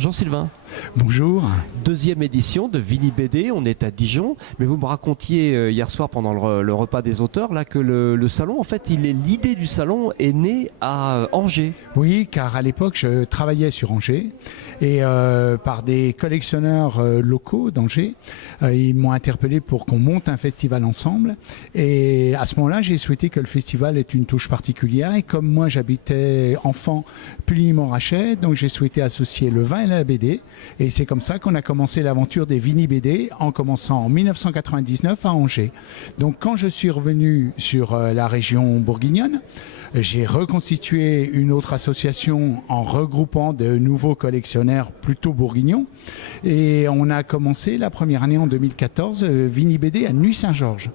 Bonjour Sylvain. Bonjour. Deuxième édition de Vini BD, on est à Dijon, mais vous me racontiez hier soir pendant le repas des auteurs là, que le salon, en fait, l'idée du salon est née à Angers. Oui, car à l'époque, je travaillais sur Angers et par des collectionneurs locaux d'Angers, ils m'ont interpellé pour qu'on monte un festival ensemble. Et à ce moment-là, j'ai souhaité que le festival ait une touche particulière. Et comme moi, j'habitais enfant Puligny-Montrachet, donc j'ai souhaité associer le vin et la BD. Et c'est comme ça qu'on a commencé l'aventure des Vini BD en commençant en 1999 à Angers. Donc quand je suis revenu sur la région bourguignonne, j'ai reconstitué une autre association en regroupant de nouveaux collectionneurs plutôt bourguignons. Et on a commencé la première année en 2014, Vini BD à Nuit-Saint-Georges.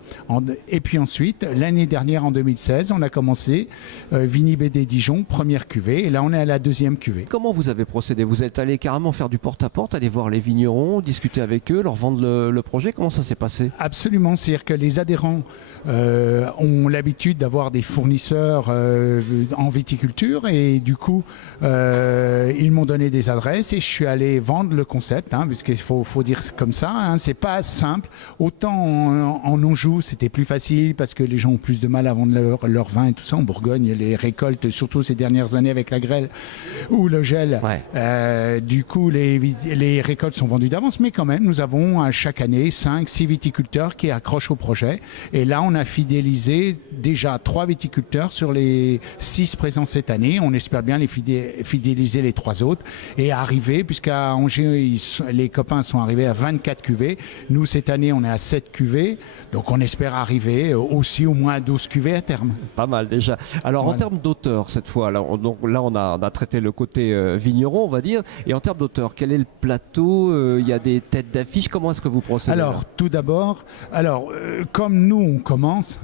Et puis ensuite, l'année dernière en 2016, on a commencé Vini BD Dijon, première cuvée. Et là, on est à la deuxième cuvée. Comment vous avez procédé? Vous êtes allé carrément faire du porte-à-porte, aller voir les vignerons, discuter avec eux, leur vendre le projet? Comment ça s'est passé? Absolument, c'est-à-dire que les adhérents ont l'habitude d'avoir des fournisseurs en viticulture et du coup ils m'ont donné des adresses et je suis allé vendre le concept, puisqu'il faut dire comme ça, c'est pas simple. Autant en Anjou c'était plus facile parce que les gens ont plus de mal à vendre leur vin et tout ça. En Bourgogne, les récoltes, surtout ces dernières années avec la grêle ou le gel, du coup les récoltes sont vendues d'avance, mais quand même nous avons à chaque année 5-6 viticulteurs qui accrochent au projet et là on a fidélisé déjà 3 viticulteurs sur les 6 présents cette année. On espère bien les fidéliser les 3 autres et arriver, puisqu'à Angers, les copains sont arrivés à 24 cuvées. Nous, cette année, on est à 7 cuvées. Donc, on espère arriver aussi au moins à 12 cuvées à terme. Pas mal déjà. Alors, voilà. En termes d'auteur, cette fois, là, on a traité le côté vigneron, on va dire. Et en termes d'auteur, quel est le plateau? Il y a des têtes d'affiche. Comment est-ce que vous procédez? Alors, tout d'abord, comme nous, on commence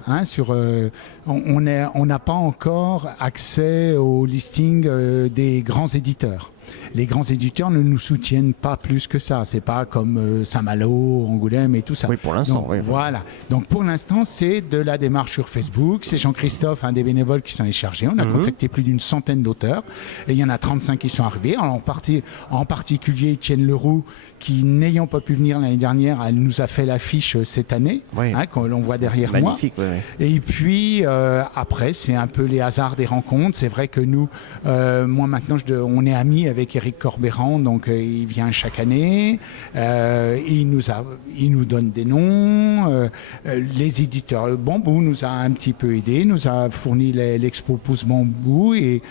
on n'a pas encore accès au listing des grands éditeurs. Les grands éditeurs ne nous soutiennent pas plus que ça. C'est pas comme Saint-Malo, Angoulême et tout ça. Oui, pour l'instant. Oui. Voilà. Donc pour l'instant, c'est de la démarche sur Facebook. C'est Jean-Christophe, un des bénévoles, qui s'en est chargé. On a contacté plus d'une centaine d'auteurs et il y en a 35 qui sont arrivés. Alors, en particulier Étienne Leroux, qui n'ayant pas pu venir l'année dernière, elle nous a fait l'affiche cette année, que l'on voit derrière moi. Magnifique. Et puis après, c'est un peu les hasards des rencontres. C'est vrai que nous, moi maintenant, on est amis avec Éric Corbéran, donc il vient chaque année, il nous donne des noms, les éditeurs Bambou nous a un petit peu aidé, nous a fourni l'expo Pouce Bambou et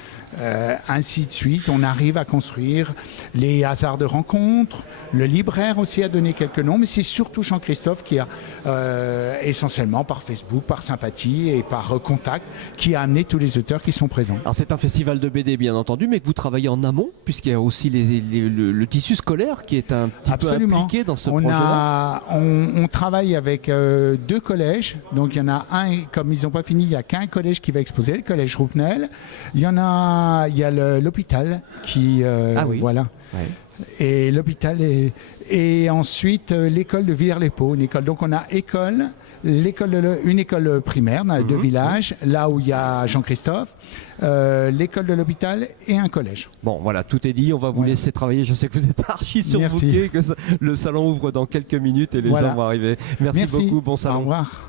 ainsi de suite. On arrive à construire les hasards de rencontres. Le libraire aussi a donné quelques noms, mais c'est surtout Jean-Christophe qui a essentiellement par Facebook, par sympathie et par contact, qui a amené tous les auteurs qui sont présents. Alors c'est un festival de BD bien entendu, mais que vous travaillez en amont, puisqu'il y a aussi le tissu scolaire qui est un petit peu impliqué dans ce projet-là. On travaille avec 2 collèges, donc il y en a un, comme ils n'ont pas fini, il n'y a qu'un collège qui va exposer, le collège Roupnel. Il y a l'hôpital qui voilà. Ouais. Et l'hôpital et ensuite l'école de Villers-les-Paux, une école. Donc on a une école primaire de village, là où il y a Jean-Christophe, l'école de l'hôpital et un collège. Bon, voilà, tout est dit. On va vous laisser travailler. Je sais que vous êtes archi surbookés, que le salon ouvre dans quelques minutes et les gens vont arriver. Merci beaucoup. Bon salon. Au revoir.